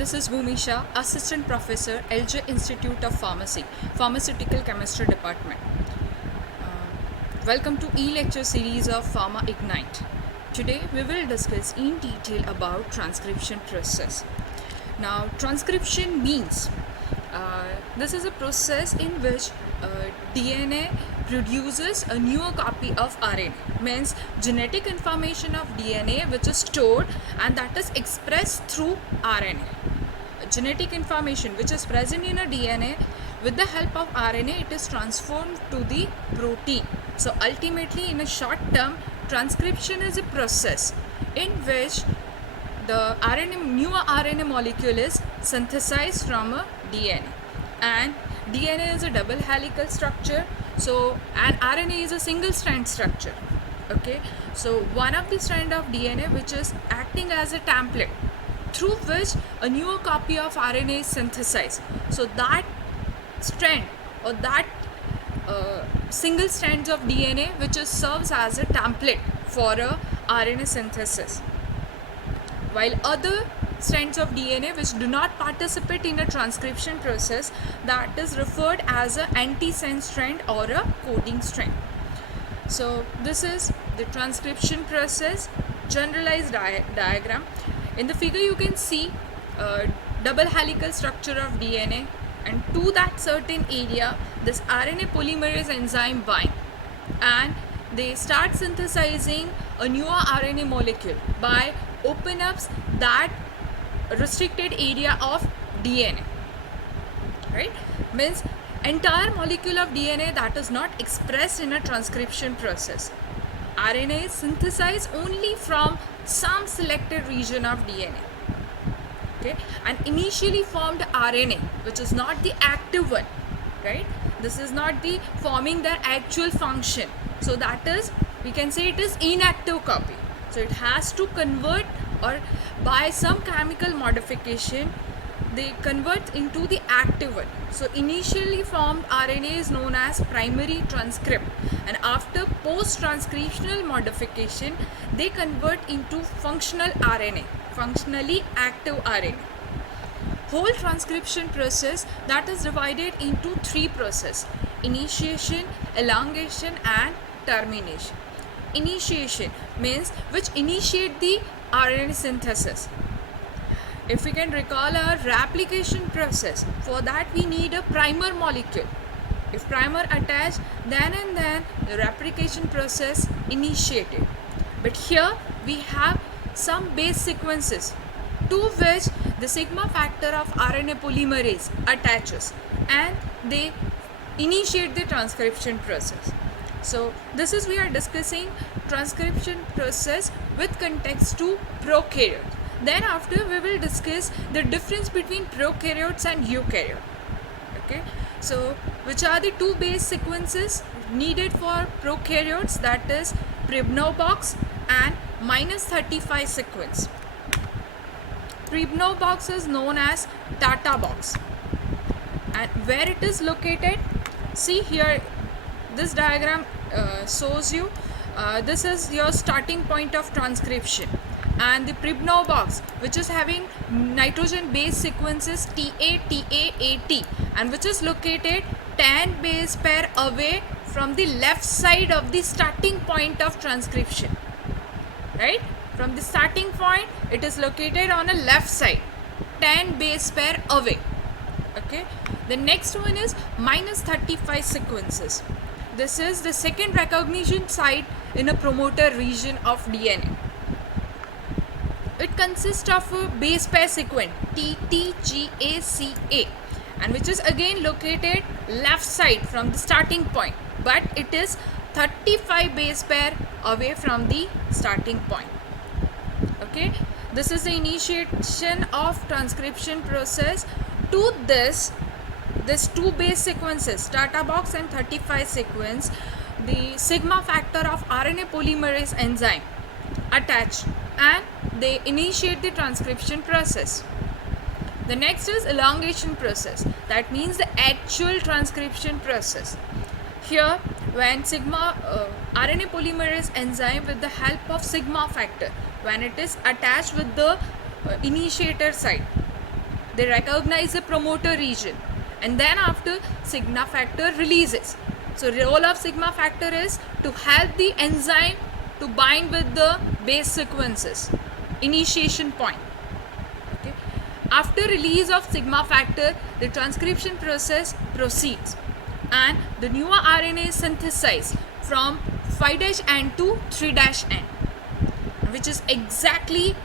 This is Bhumisha, Assistant Professor, LJ Institute of Pharmacy, Pharmaceutical Chemistry Department. Welcome to e-lecture series of Pharma Ignite. Today we will discuss in detail about transcription process. Now, transcription means this is a process in which DNA produces a newer copy of RNA, means genetic information of DNA which is stored and that is expressed through RNA. Genetic information which is present in a DNA, with the help of RNA it is transformed to the protein. So ultimately, in a short term, transcription is a process in which the newer RNA molecule is synthesized from a DNA, and DNA is a double helical structure, and RNA is a single strand structure. Okay, so one of the strand of DNA which is acting as a template through which a newer copy of RNA is synthesized. So that strand or that single strands of DNA which serves as a template for a RNA synthesis, while other strands of DNA which do not participate in a transcription process, that is referred as an antisense strand or a coding strand. So this is the transcription process generalized diagram. In the figure you can see double helical structure of DNA, and to that certain area this RNA polymerase enzyme bind and they start synthesizing a newer RNA molecule by open up that restricted area of DNA, right? Means entire molecule of DNA that is not expressed in a transcription process. RNA is synthesized only from some selected region of DNA. Okay, and initially formed RNA, which is not the active one, right? This is not the forming their actual function. So that is, we can say it is inactive copy. So it has to convert, or by some chemical modification, they convert into the active one. So initially formed RNA is known as primary transcript, and after post-transcriptional modification, they convert into functional RNA, functionally active RNA. Whole transcription process that is divided into three processes: initiation, elongation and termination. Initiation means which initiate the RNA synthesis. If we can recall our replication process, for that we need a primer molecule. If primer attached, then and then the replication process initiated. But here we have some base sequences to which the sigma factor of RNA polymerase attaches and they initiate the transcription process. So this is, we are discussing transcription process with context to prokaryote. Then after we will discuss the difference between prokaryotes and eukaryote. Okay, so which are the two base sequences needed for prokaryotes, that is Pribnow box and -35 sequence. Pribnow box is known as Tata box, and where it is located, see here, this diagram shows you this is your starting point of transcription, and the Pribnow box which is having nitrogen base sequences TA, TA, AT, and which is located 10 base pair away from the left side of the starting point of transcription, right? From the starting point it is located on a left side, 10 base pair away. Okay, the next one is -35 sequences. This is the second recognition site in a promoter region of DNA. It consists of a base pair sequence TTGACA, and which is again located left side from the starting point, but it is 35 base pair away from the starting point. Okay, this is the initiation of transcription process. To this two base sequences, Tata box and 35 sequence, the sigma factor of RNA polymerase enzyme attach and they initiate the transcription process. The next is elongation process, that means the actual transcription process. Here, when RNA polymerase enzyme with the help of sigma factor, when it is attached with the initiator site, they recognize the promoter region, and then after sigma factor releases. So role of sigma factor is to help the enzyme to bind with the base sequences, initiation point. Okay. After release of sigma factor, the transcription process proceeds and the newer RNA is synthesized from 5' to 3' which is exactly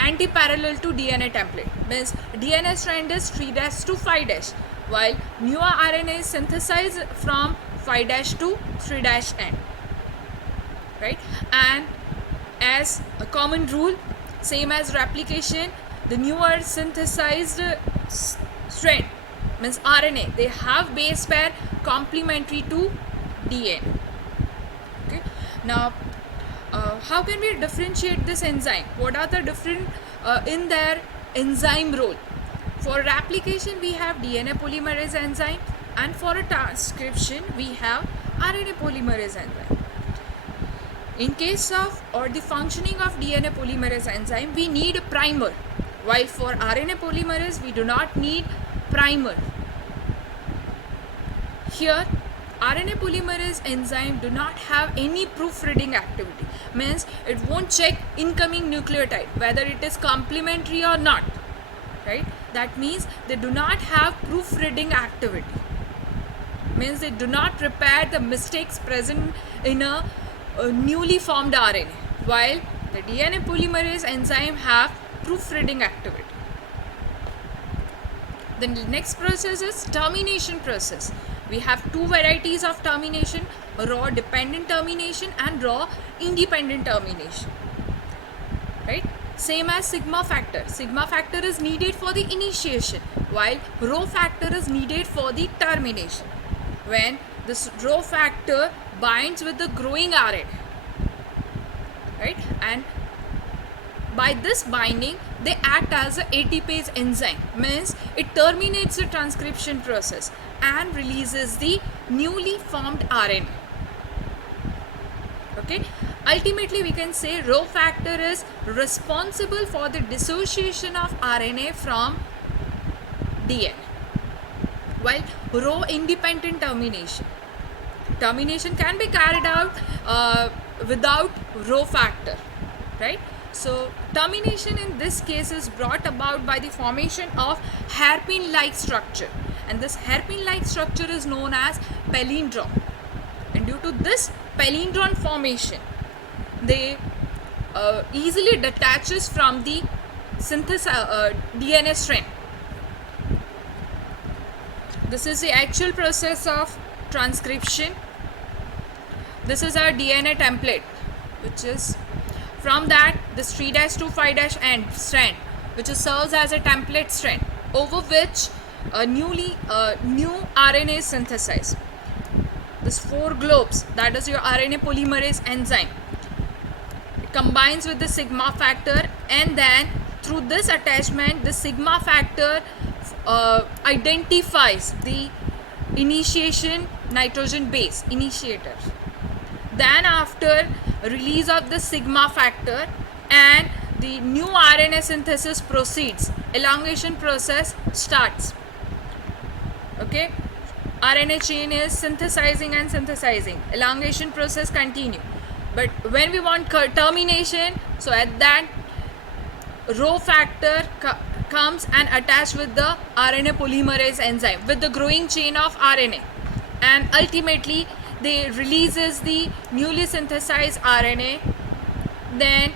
anti-parallel to DNA template. Means DNA strand is 3' to 5', while newer RNA is synthesized from 5' to 3' right? And as a common rule, same as replication, the newer synthesized strand means RNA, they have base pair complementary to DNA. Okay. Now, how can we differentiate this enzyme? What are the different in their enzyme role? For replication, we have DNA polymerase enzyme, and for a transcription, we have RNA polymerase enzyme. In case of or the functioning of DNA polymerase enzyme, we need a primer, while for RNA polymerase, we do not need primer. Here, RNA polymerase enzyme do not have any proofreading activity, means it won't check incoming nucleotide whether it is complementary or not, right? That means they do not have proofreading activity, means they do not repair the mistakes present in a newly formed RNA, while the DNA polymerase enzyme have proofreading activity. The next process is termination process. We have two varieties of termination, raw dependent termination and raw independent termination, right? Same as sigma factor. Sigma factor is needed for the initiation, while rho factor is needed for the termination. When this rho factor binds with the growing RNA, right? And by this binding, they act as a ATPase enzyme, means it terminates the transcription process and releases the newly formed RNA. Okay. Ultimately, we can say rho factor is responsible for the dissociation of RNA from DNA, while rho independent termination can be carried out without rho factor, right? So termination in this case is brought about by the formation of hairpin-like structure, and this hairpin-like structure is known as palindrome. And due to this palindrome formation, they easily detaches from the DNA strand. This is the actual process of transcription. This is our DNA template, which is from that this 3' to 5' end strand, which serves as a template strand over which a new RNA is synthesized. This 4 globes, that is your RNA polymerase enzyme, it combines with the sigma factor, and then through this attachment, the sigma factor identifies the initiation nitrogen base initiator. Then after release of the sigma factor and the new RNA synthesis proceeds, elongation process starts. Okay, RNA chain is synthesizing and synthesizing, elongation process continue. But when we want termination, so at that rho factor comes and attached with the RNA polymerase enzyme with the growing chain of RNA, and ultimately they releases the newly synthesized RNA, then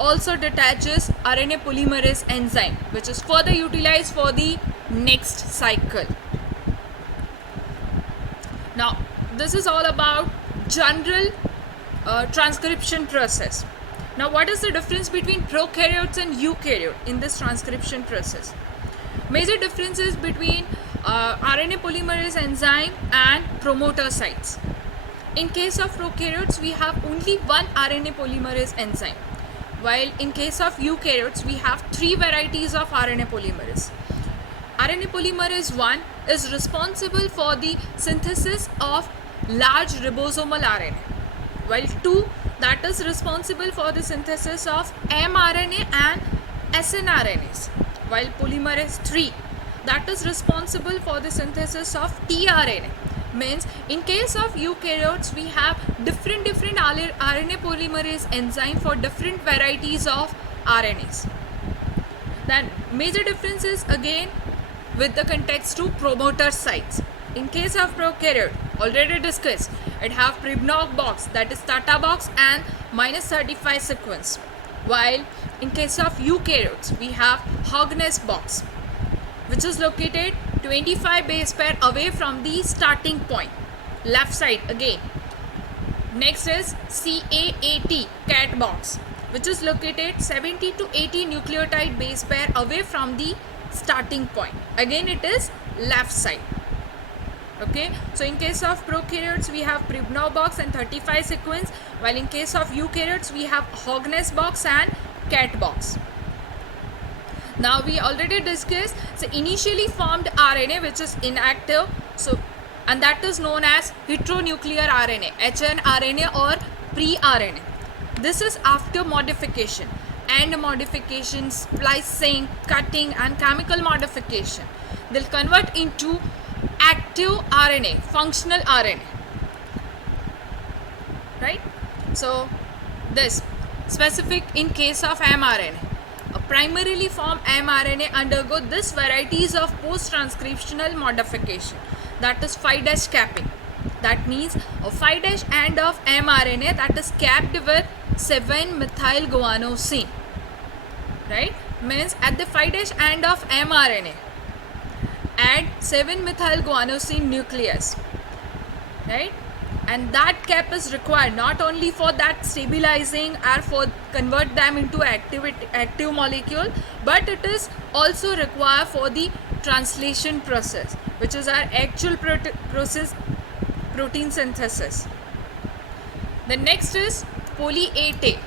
also detaches RNA polymerase enzyme, which is further utilized for the next cycle. Now this is all about general transcription process. Now what is the difference between prokaryotes and eukaryote in this transcription process? Major differences between RNA polymerase enzyme and promoter sites. In case of prokaryotes, we have only one RNA polymerase enzyme, while in case of eukaryotes, we have 3 varieties of RNA polymerase. RNA polymerase 1 is responsible for the synthesis of large ribosomal RNA, while 2 that is responsible for the synthesis of mRNA and snRNAs, while polymerase III, that is responsible for the synthesis of tRNA. Means in case of eukaryotes we have different RNA polymerase enzyme for different varieties of RNAs. Then major difference is again with the context to promoter sites. In case of prokaryote, already discussed, it have Pribnow box, that is Tata box, and -35 sequence. While in case of eukaryotes, we have Hogness box, which is located 25 base pair away from the starting point, left side again. Next is CAAT, cat box, which is located 70 to 80 nucleotide base pair away from the starting point. Again, it is left side. Okay, so in case of prokaryotes we have Pribnow box and 35 sequence, while in case of eukaryotes we have Hogness box and cat box. Now we already discussed the initially formed RNA which is inactive, so and that is known as heteronuclear RNA, hnRNA or pre-RNA. This is after modification, and modification, splicing, cutting and chemical modification. They'll convert into active RNA, functional RNA, right? So this specific in case of mRNA. A primarily formed mRNA undergo this varieties of post-transcriptional modification, that is 5' capping. That means a 5' end of mRNA that is capped with 7-methylguanosine, right? Means at the 5' end of mRNA add 7-methylguanosine nucleus, right? And that cap is required not only for that stabilizing or for convert them into active molecule, but it is also required for the translation process, which is our actual process, protein synthesis. The next is poly-A.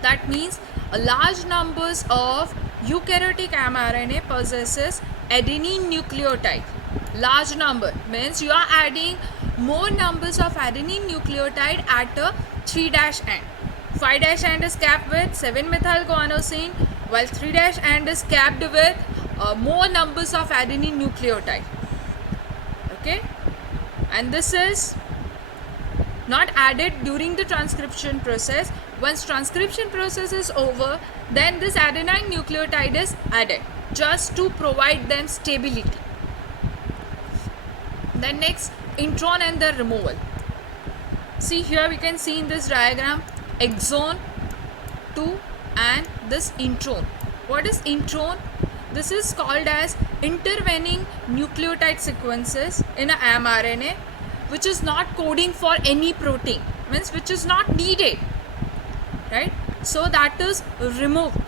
That means a large numbers of eukaryotic mRNA possesses adenine nucleotide. Large number means you are adding more numbers of adenine nucleotide at a 3' end. 5' end is capped with 7-methylguanosine, while 3' end is capped with more numbers of adenine nucleotide. Okay, and this is not added during the transcription process. Once transcription process is over, then this adenine nucleotide is added just to provide them stability. Then next, intron and their removal. See here we can see in this diagram exon 2 and this intron. What is intron? This is called as intervening nucleotide sequences in a mRNA which is not coding for any protein, means which is not needed, right? So that is removed.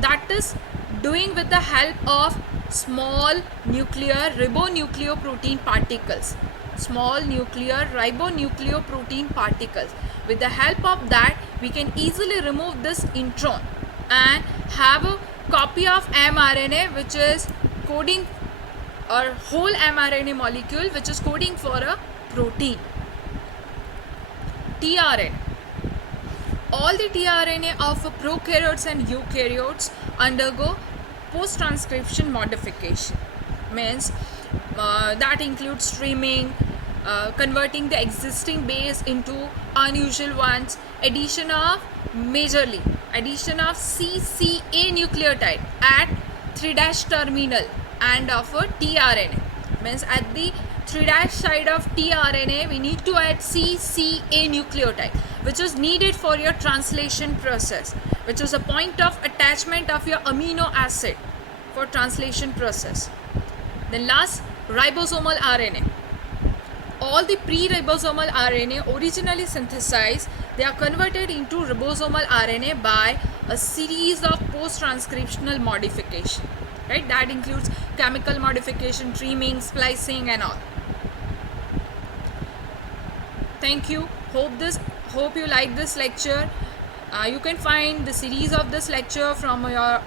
That is doing with the help of small nuclear ribonucleoprotein particles. Small nuclear ribonucleoprotein particles. With the help of that, we can easily remove this intron and have a copy of mRNA which is coding, or whole mRNA molecule which is coding for a protein. tRNA. All the tRNA of prokaryotes and eukaryotes undergo post-transcription modification. Means that includes streaming, converting the existing base into unusual ones, addition of CCA nucleotide at 3' terminal and of a tRNA. Means at the 3' side of tRNA we need to add CCA nucleotide, which is needed for your translation process, which is a point of attachment of your amino acid for translation process. Then last, ribosomal RNA. All the pre-ribosomal RNA originally synthesized, they are converted into ribosomal RNA by a series of post-transcriptional modification, right? That includes chemical modification, trimming, splicing and all. Thank you. Hope you like this lecture. You can find the series of this lecture from your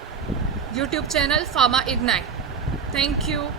YouTube channel Pharma Ignite. Thank you.